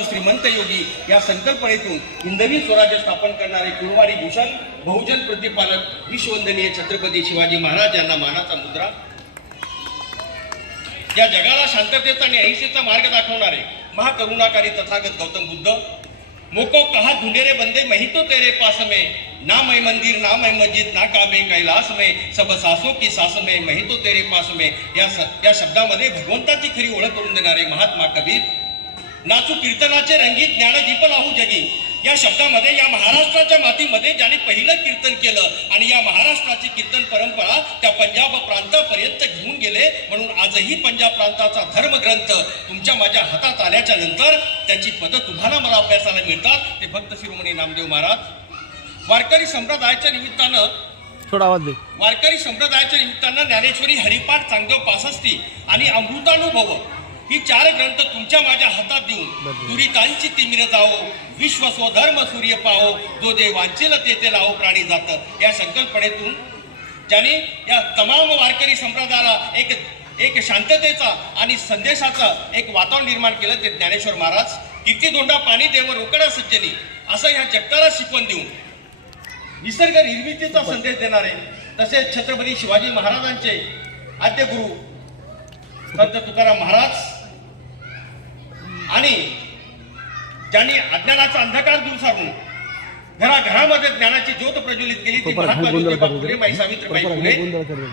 परंतु श्रीमंत योगी या संकल्पनेतून हिंदवी स्वराज्य स्थापन करणारे कुळवाडी भूषण बहुजन प्रतिपालक विश्ववंदनीय छत्रपती शिवाजी महाराज यांना मानाचा मुद्रा, या जगाला शांततेचा आणि अहिंसेचा मार्ग दाखवणारे महाकरुणाकारी तथागत गौतम बुद्ध, मोको कहा ढूंढे बंदे मही तो तेरे पास में, ना मैं मंदिर ना मैं मस्जिद ना काबे कैलास में, सब सासों की सास में मही तो तेरे पास में, या शब्दामध्ये भगवंताची खरी ओळख करून देणारे महात्मा कबीर, नाचू कीर्तनाचे रंगीत ज्ञान दीप लावू जगी, या शब्दामध्ये या महाराष्ट्राच्या मातीमध्ये ज्याने पहिलं कीर्तन केलं आणि या महाराष्ट्राची कीर्तन परंपरा त्या पंजाब प्रांतापर्यंत घेऊन गेले. म्हणून आजही पंजाब प्रांताचा धर्मग्रंथ तुमच्या माझ्या हातात आल्याच्या नंतर त्याची पद तुम्हाला मला अभ्यासाला मिळतात. ते भक्त शिरोमणी नामदेव महाराज वारकरी संप्रदायाच्या निमित्तानं वारकरी संप्रदायाच्या निमित्तानं ज्ञानेश्वरी, हरिपाठ, चांगदेव 65 आणि अमृतानुभव ही 4 ग्रंथ तुमच्या माझ्या हातात देऊन दुरितांची तिमिर जाओ, विश्व स्वधर्म सूर्य पाहो, जो दे वांचेल तेथे लावो प्राणी जात, या संकल्पनेतून ज्याने या तमाम वारकरी संप्रदायाला एक शांततेचा आणि संदेशाचा एक वातावरण निर्माण केलं ते ज्ञानेश्वर महाराज. कीर्तिदोंडा पाणी देव रोकडा सज्जनी असं या जगताला शिकवण देऊन निसर्ग निर्मितीचा संदेश देणारे, तसेच छत्रपती शिवाजी महाराजांचे आद्य गुरु संत तुकाराम महाराज आणि ज्यांनी अज्ञानाचा अंधकार दूर सारून घराघरामध्ये ज्ञानाची ज्योत प्रज्वलित केली ती महात्मा ज्योतिबा फुले, माई सावित्रीबाई फुले.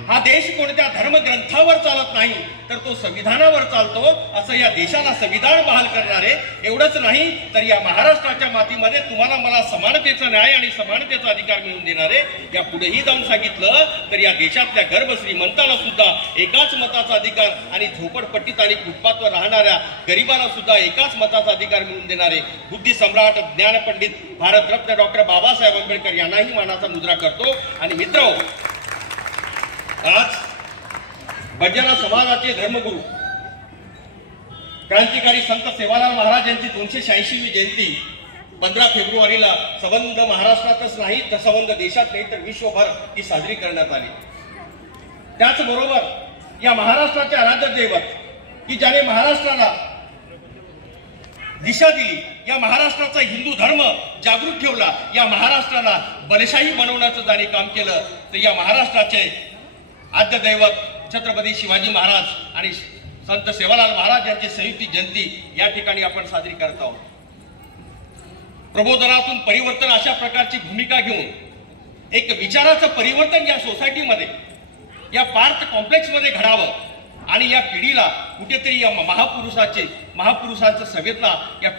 हा देश कोणत्या धर्मग्रंथावर चालत नाही तर तो संविधानावर चालतो, असं या देशाला संविधान बहाल करणारे. एवढंच नाही तर या महाराष्ट्राच्या मातीमध्ये तुम्हाला मला समानतेचा न्याय आणि समानतेचा अधिकार मिळवून देणारे. या पुढेही जाऊन सांगितलं तर या देशातल्या गर्भ श्रीमंताला सुद्धा एकाच मताचा अधिकार आणि झोपडपट्टीत आणि फुटपाथवर राहणाऱ्या गरिबाला सुद्धा एकाच मताचा अधिकार मिळवून देणारे बुद्धी सम्राट ज्ञानपंडित भारतरत्न डॉक्टर बाबासाहेब आंबेडकर यांनाही मानाचा मुद्रा करतो. आणि मित्र, आज बंजारा समाजाचे धर्मगुरू क्रांतिकारी संत सेवालाल महाराज यांची 286वी जयंती 15 फेब्रुवारीला संबंध महाराष्ट्रातच नाही तर संबंध देशात नाही तर विश्वभर ती साजरी करण्यात आली. त्याचबरोबर या महाराष्ट्राचे आराध्य दैवत की ज्याने महाराष्ट्राला दिशा दिली, या महाराष्ट्राचा हिंदू धर्म जागृत ठेवला, या महाराष्ट्राला बलशाही बनवण्याचं ज्याने काम केलं तर या महाराष्ट्राचे आद्य दैवत छत्रपती शिवाजी महाराज आणि संत सेवालाल महाराज यांची संयुक्त जयंती या ठिकाणी आपण साजरी करत आहोत. प्रबोधनातून परिवर्तन अशा प्रकारची भूमिका घेऊन एक विचाराचं परिवर्तन या सोसायटीमध्ये या पार्क कॉम्प्लेक्समध्ये घडावं आणि या पिढीला कुठेतरी या महापुरुषांचं संवेदना या